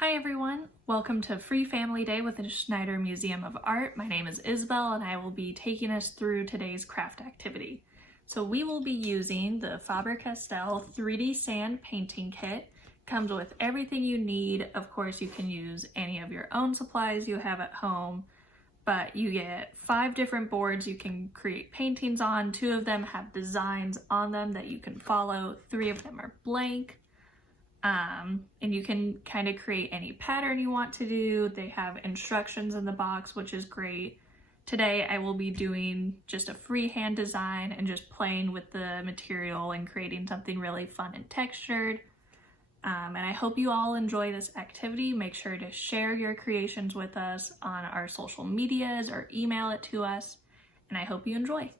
Hi everyone, welcome to Free Family Day with the Schneider Museum of Art. My name is Isabel and I will be taking us through today's craft activity. So we will be using the Faber-Castell 3D sand painting kit. Comes with everything you need. Of course, you can use any of your own supplies you have at home, but you get 5 different boards you can create paintings on. 2 of them have designs on them that you can follow. 3 of them are blank. And you can kind of create any pattern you want to do. They have instructions in the box, which is great. Today I will be doing just a freehand design and just playing with the material and creating something really fun and textured. And I hope you all enjoy this activity. Make sure to share your creations with us on our social medias or email it to us, and I hope you enjoy.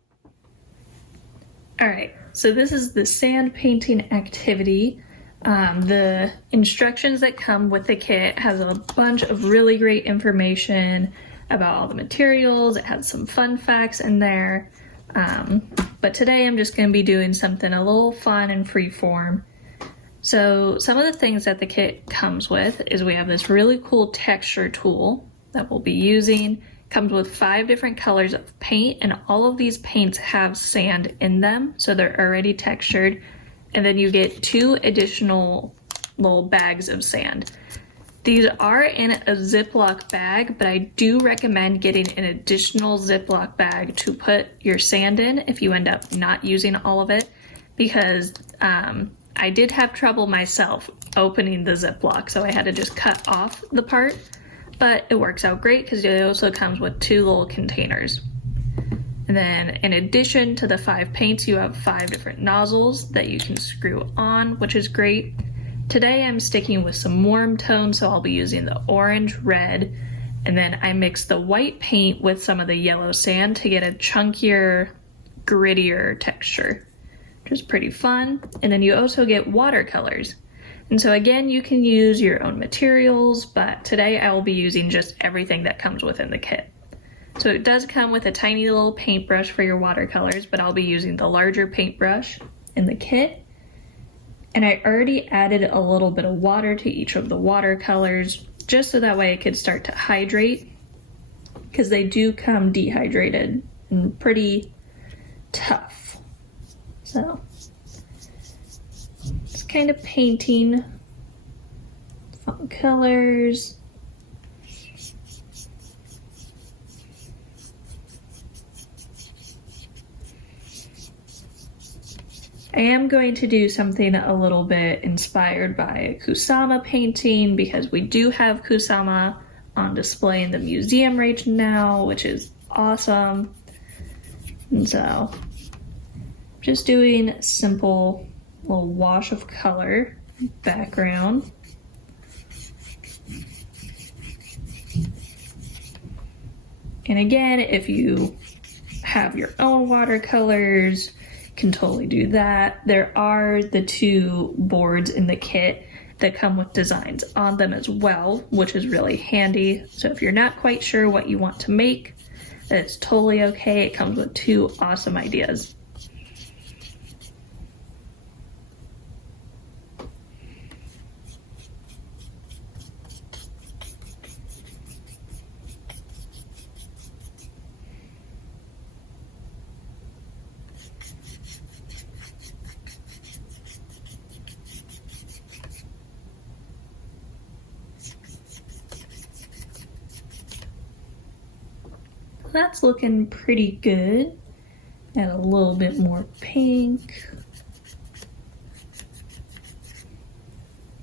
All right, so this is the sand painting activity. The instructions that come with the kit has a bunch of really great information about all the materials. It has some fun facts in there. But today I'm just going to be doing something a little fun and free form. So some of the things that the kit comes with is we have this really cool texture tool that we'll be using. It comes with 5 different colors of paint, and all of these paints have sand in them, so they're already textured. And then you get 2 additional little bags of sand. These are in a Ziploc bag, but I do recommend getting an additional Ziploc bag to put your sand in if you end up not using all of it, because I did have trouble myself opening the Ziploc, so I had to just cut off the part, but it works out great because it also comes with 2 little containers. And then in addition to the 5 paints, you have 5 different nozzles that you can screw on, which is great. Today I'm sticking with some warm tones, so I'll be using the orange, red, and then I mix the white paint with some of the yellow sand to get a chunkier, grittier texture, which is pretty fun. And then you also get watercolors. And so again, you can use your own materials, but today I will be using just everything that comes within the kit. So it does come with a tiny little paintbrush for your watercolors, but I'll be using the larger paintbrush in the kit. And I already added a little bit of water to each of the watercolors, just so that way it could start to hydrate, because they do come dehydrated and pretty tough. So it's kind of painting, fun colors. I am going to do something a little bit inspired by Kusama painting, because we do have Kusama on display in the museum right now, which is awesome. And so just doing a simple little wash of color background. And again, if you have your own watercolors, can totally do that. There are the 2 boards in the kit that come with designs on them as well, which is really handy. So if you're not quite sure what you want to make, that's totally okay. It comes with 2 awesome ideas. That's looking pretty good. Add a little bit more pink.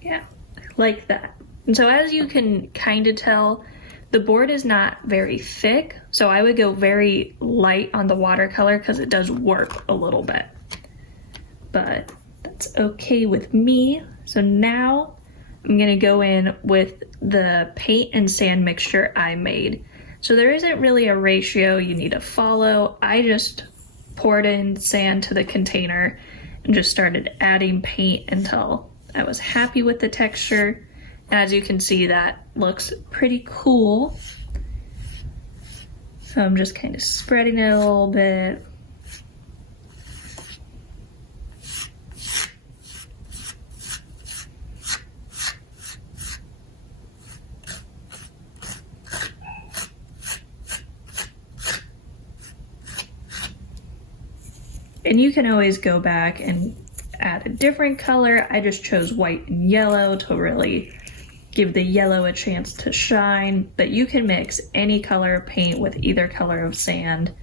Yeah, I like that. And so as you can kind of tell, the board is not very thick, so I would go very light on the watercolor because it does warp a little bit. But that's okay with me. So now I'm gonna go in with the paint and sand mixture I made. So there isn't really a ratio you need to follow. I just poured in sand to the container and just started adding paint until I was happy with the texture. And as you can see, that looks pretty cool. So I'm just kind of spreading it a little bit. And you can always go back and add a different color. I just chose white and yellow to really give the yellow a chance to shine, but you can mix any color paint with either color of sand.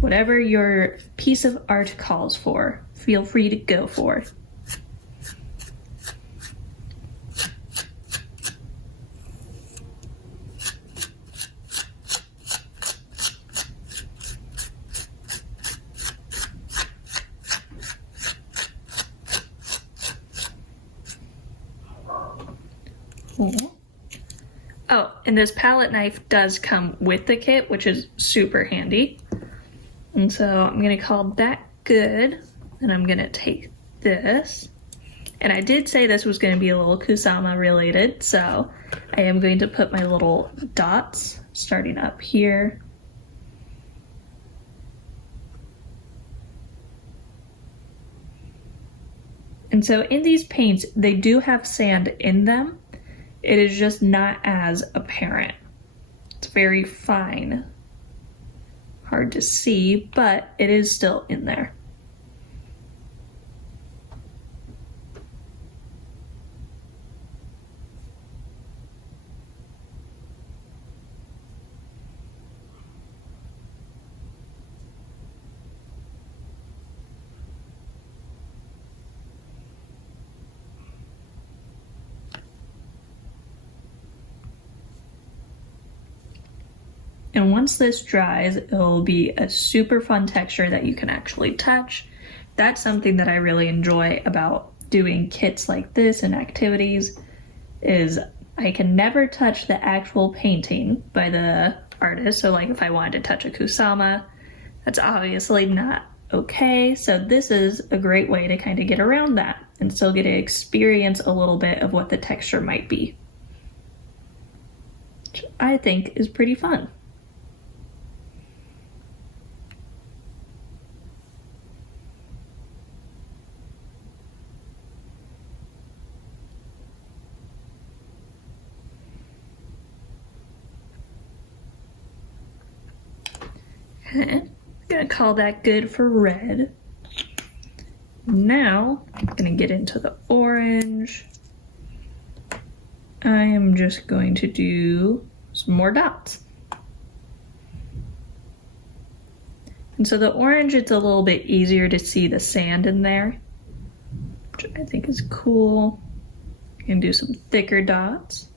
Whatever your piece of art calls for, feel free to go for. Oh, and this palette knife does come with the kit, which is super handy. And so I'm gonna call that good, and I'm gonna take this. And I did say this was gonna be a little Kusama related, so I am going to put my little dots starting up here. And so in these paints, they do have sand in them. It is just not as apparent. It's very fine. Hard to see, but it is still in there. And once this dries, it'll be a super fun texture that you can actually touch. That's something that I really enjoy about doing kits like this and activities, is I can never touch the actual painting by the artist. So like if I wanted to touch a Kusama, that's obviously not okay. So this is a great way to kind of get around that and still get to experience a little bit of what the texture might be, which I think is pretty fun. Okay, I'm gonna call that good for red. Now, I'm gonna get into the orange. I am just going to do some more dots. And so the orange, it's a little bit easier to see the sand in there, which I think is cool. You can do some thicker dots.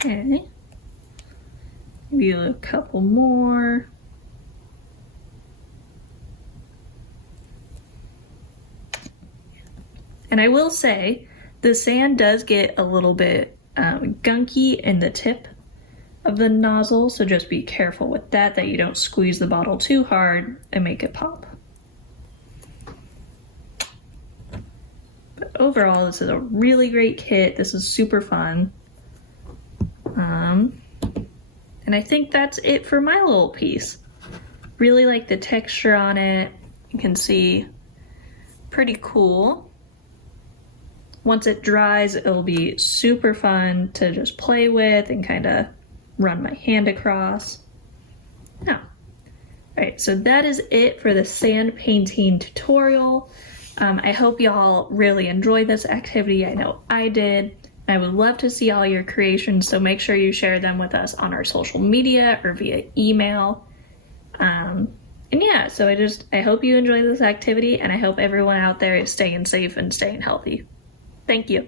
Okay, maybe a couple more. And I will say, the sand does get a little bit gunky in the tip of the nozzle, so just be careful with that, that you don't squeeze the bottle too hard and make it pop. But overall, this is a really great kit. This is super fun. And I think that's it for my little piece. Really like the texture on it. You can see, pretty cool. Once it dries, it'll be super fun to just play with and kind of run my hand across. Yeah. All right, so that is it for the sand painting tutorial. I hope y'all really enjoyed this activity. I know I did. I would love to see all your creations, so make sure you share them with us on our social media or via email. And yeah, so I hope you enjoy this activity, and I hope everyone out there is staying safe and staying healthy. Thank you.